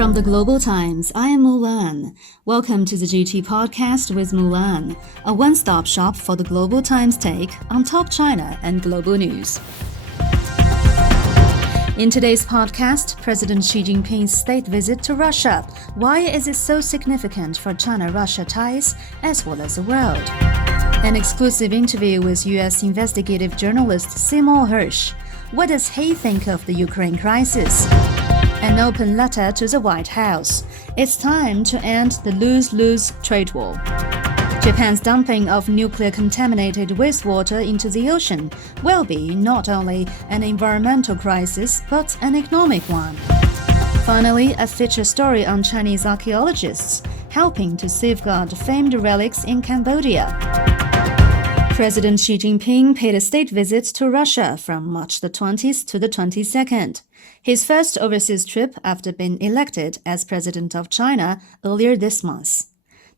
From the Global Times, I am Mulan. Welcome to the GT Podcast with Mulan, a one-stop shop for the Global Times take on top China and global news. In today's podcast, President Xi Jinping's state visit to Russia. Why is it so significant for China-Russia ties as well as the world? An exclusive interview with U.S. investigative journalist Simo Hirsch. What does he think of the Ukraine crisis? An open letter to the White House. It's time to end the lose-lose trade war. Japan's dumping of nuclear-contaminated wastewater into the ocean will be not only an environmental crisis, but an economic one. Finally, a feature story on Chinese archaeologists helping to safeguard famed relics in Cambodia. President Xi Jinping paid a state visit to Russia from March the 20th to the 22nd. His first overseas trip after being elected as president of China earlier this month.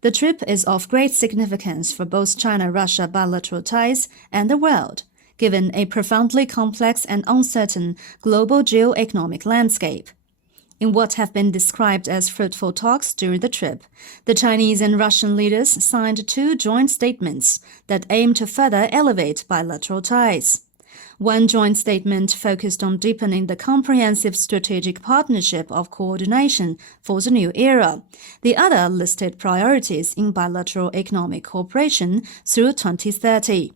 The trip is of great significance for both China-Russia bilateral ties and the world, given a profoundly complex and uncertain global geo-economic landscape. In what have been described as fruitful talks during the trip, the Chinese and Russian leaders signed two joint statements that aim to further elevate bilateral ties. One joint statement focused on deepening the comprehensive strategic partnership of coordination for the new era. The other listed priorities in bilateral economic cooperation through 2030.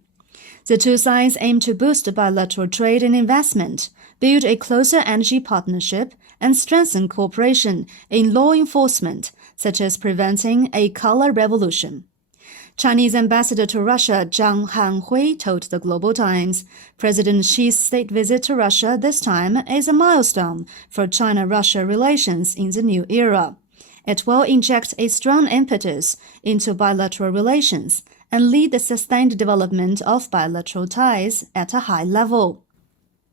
The two sides aim to boost bilateral trade and investment, build a closer energy partnership, and strengthen cooperation in law enforcement, such as preventing a color revolution. Chinese ambassador to Russia Zhang Hanhui told the Global Times, President Xi's state visit to Russia this time is a milestone for China-Russia relations in the new era. It will inject a strong impetus into bilateral relations and lead the sustained development of bilateral ties at a high level.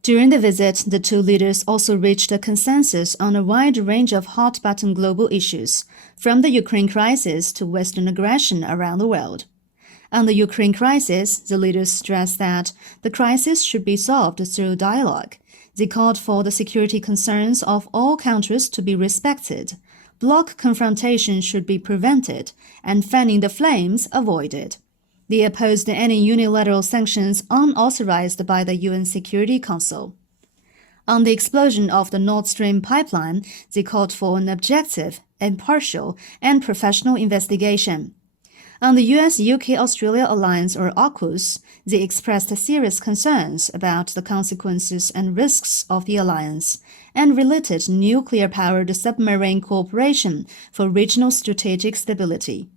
During the visit, the two leaders also reached a consensus on a wide range of hot-button global issues, from the Ukraine crisis to Western aggression around the world. On the Ukraine crisis, the leaders stressed that the crisis should be solved through dialogue. They called for the security concerns of all countries to be respected, bloc confrontation should be prevented, and fanning the flames avoided. They opposed any unilateral sanctions unauthorized by the UN Security Council. On the explosion of the Nord Stream pipeline, they called for an objective, impartial, and professional investigation. On the US-UK-Australia alliance, or AUKUS, they expressed serious concerns about the consequences and risks of the alliance and related nuclear-powered submarine cooperation for regional strategic stability.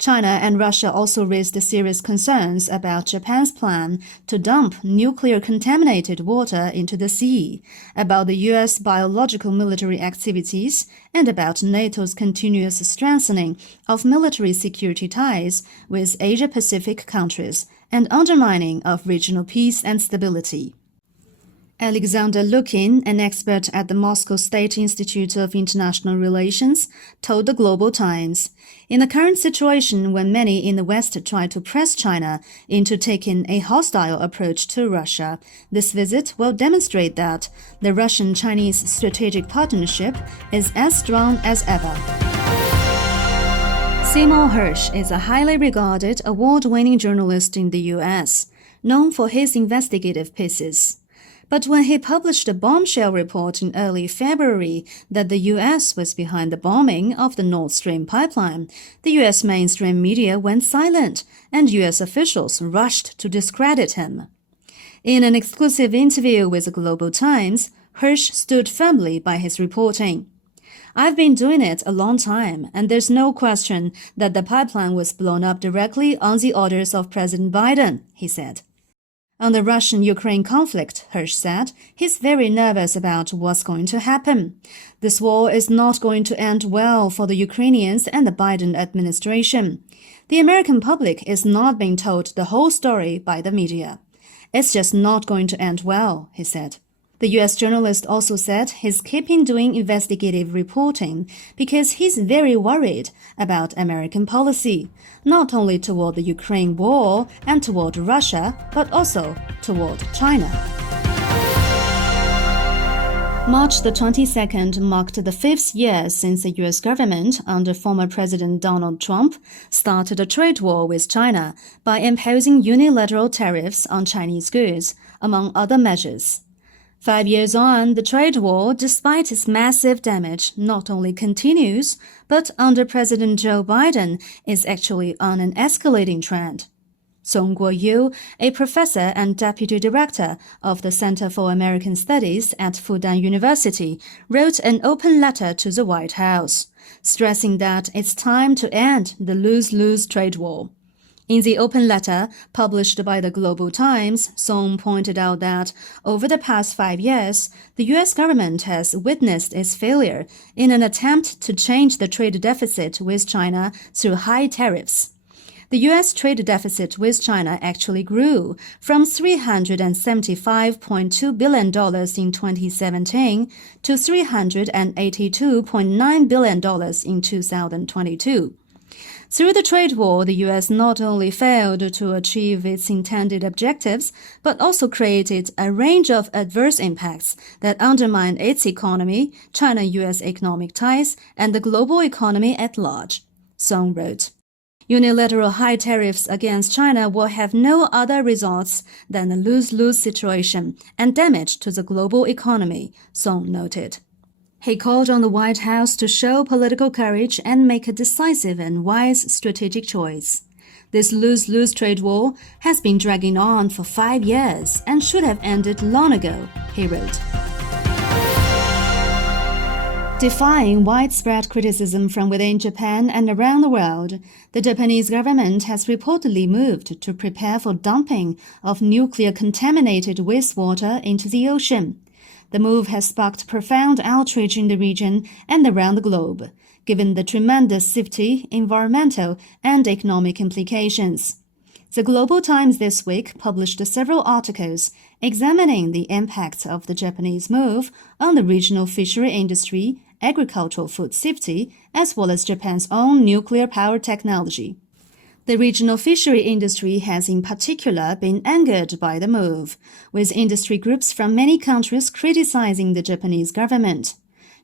China and Russia also raised serious concerns about Japan's plan to dump nuclear-contaminated water into the sea, about the U.S. biological military activities, and about NATO's continuous strengthening of military security ties with Asia-Pacific countries and undermining of regional peace and stability. Alexander Lukin, an expert at the Moscow State Institute of International Relations, told the Global Times, in the current situation when many in the West try to press China into taking a hostile approach to Russia, this visit will demonstrate that the Russian-Chinese strategic partnership is as strong as ever. Simo Hirsch is a highly regarded, award-winning journalist in the U.S., known for his investigative pieces. But when he published a bombshell report in early February that the U.S. was behind the bombing of the Nord Stream pipeline, the U.S. mainstream media went silent, and U.S. officials rushed to discredit him. In an exclusive interview with the Global Times, Hirsch stood firmly by his reporting. I've been doing it a long time, and there's no question that the pipeline was blown up directly on the orders of President Biden, he said. On the Russian-Ukraine conflict, Hirsch said, he's very nervous about what's going to happen. This war is not going to end well for the Ukrainians and the Biden administration. The American public is not being told the whole story by the media. It's just not going to end well, he said. The U.S. journalist also said he's keeping doing investigative reporting because he's very worried about American policy, not only toward the Ukraine war and toward Russia, but also toward China. March the 22nd marked the 5th year since the U.S. government, under former President Donald Trump, started a trade war with China by imposing unilateral tariffs on Chinese goods, among other measures. 5 years on, the trade war, despite its massive damage, not only continues, but under President Joe Biden, is actually on an escalating trend. Song Guoyu, a professor and deputy director of the Center for American Studies at Fudan University, wrote an open letter to the White House, stressing that it's time to end the lose-lose trade war. In the open letter published by the Global Times, Song pointed out that over the past 5 years, the U.S. government has witnessed its failure in an attempt to change the trade deficit with China through high tariffs. The U.S. trade deficit with China actually grew from $375.2 billion in 2017 to $382.9 billion in 2022. Through the trade war, the U.S. not only failed to achieve its intended objectives, but also created a range of adverse impacts that undermined its economy, China-U.S. economic ties, and the global economy at large, Song wrote. Unilateral high tariffs against China will have no other results than a lose-lose situation and damage to the global economy, Song noted. He called on the White House to show political courage and make a decisive and wise strategic choice. This lose-lose trade war has been dragging on for 5 years and should have ended long ago, he wrote. Defying widespread criticism from within Japan and around the world, the Japanese government has reportedly moved to prepare for dumping of nuclear-contaminated wastewater into the ocean. The move has sparked profound outrage in the region and around the globe, given the tremendous safety, environmental, and economic implications. The Global Times this week published several articles examining the impact of the Japanese move on the regional fishery industry, agricultural food safety, as well as Japan's own nuclear power technology. The regional fishery industry has in particular been angered by the move, with industry groups from many countries criticizing the Japanese government.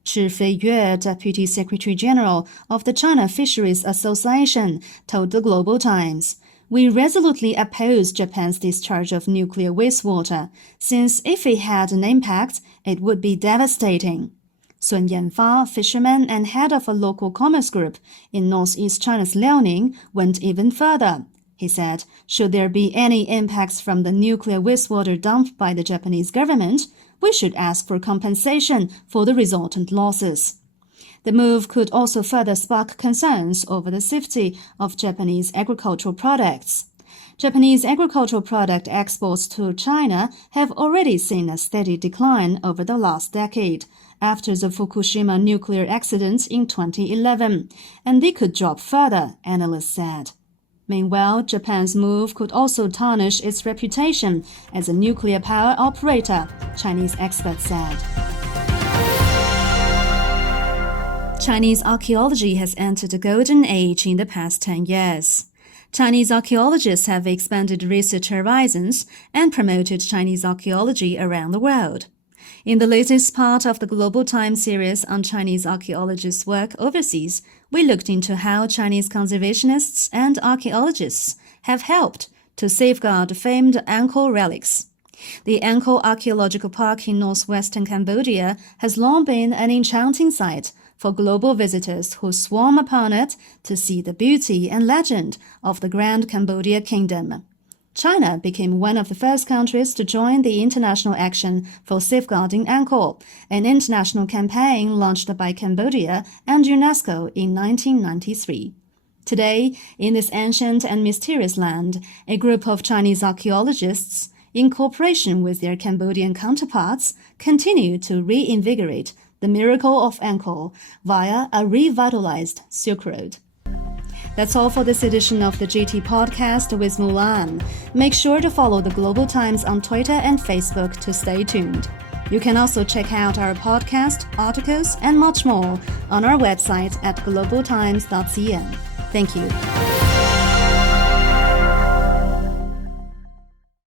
Chi Feiyue, Deputy Secretary General of the China Fisheries Association, told the Global Times, "We resolutely oppose Japan's discharge of nuclear wastewater, since if it had an impact, it would be devastating." Sun Yanfa, fisherman and head of a local commerce group in northeast China's Liaoning, went even further. He said, should there be any impacts from the nuclear wastewater dumped by the Japanese government, we should ask for compensation for the resultant losses. The move could also further spark concerns over the safety of Japanese agricultural products. Japanese agricultural product exports to China have already seen a steady decline over the last decade, after the Fukushima nuclear accident in 2011, and they could drop further, analysts said. Meanwhile, Japan's move could also tarnish its reputation as a nuclear power operator, Chinese experts said. Chinese archaeology has entered a golden age in the past 10 years. Chinese archaeologists have expanded research horizons and promoted Chinese archaeology around the world. In the latest part of the Global Times series on Chinese archaeologists' work overseas, we looked into how Chinese conservationists and archaeologists have helped to safeguard famed Angkor relics. The Angkor Archaeological Park in northwestern Cambodia has long been an enchanting sight for global visitors who swarm upon it to see the beauty and legend of the Grand Cambodia Kingdom. China became one of the first countries to join the International Action for Safeguarding Angkor, an international campaign launched by Cambodia and UNESCO in 1993. Today, in this ancient and mysterious land, a group of Chinese archaeologists, in cooperation with their Cambodian counterparts, continue to reinvigorate the miracle of Angkor via a revitalized Silk Road. That's all for this edition of the GT Podcast with Mulan. Make sure to follow the Global Times on Twitter and Facebook to stay tuned. You can also check out our podcast, articles, and much more on our website at globaltimes.cn. Thank you.